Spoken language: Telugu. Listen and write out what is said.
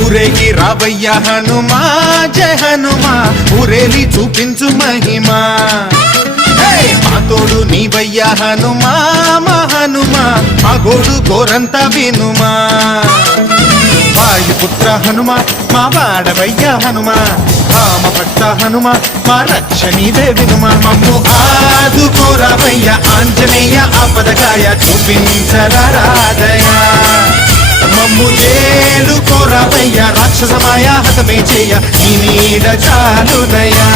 ఊరేగి రావయ్య హనుమా జయ హనుమా ఊరేలి చూపించు మహిమా మా తోడు నీవయ్య హనుమా మా హనుమా మా గోడు గోరంత వినుమా వాయుపుత్ర హనుమా మా వాడవయ్య హనుమా రామ భక్త హనుమా మా రక్షణీదే వినుమా మమ్ము ఆదుకోరావయ్య ఆంజనేయ ఆపదకాయ చూపించరాదయా మమ్ము ఏలు కోరావయ్య రాక్షసమాయ హతమే చేయ నీ నీడ చాలునయా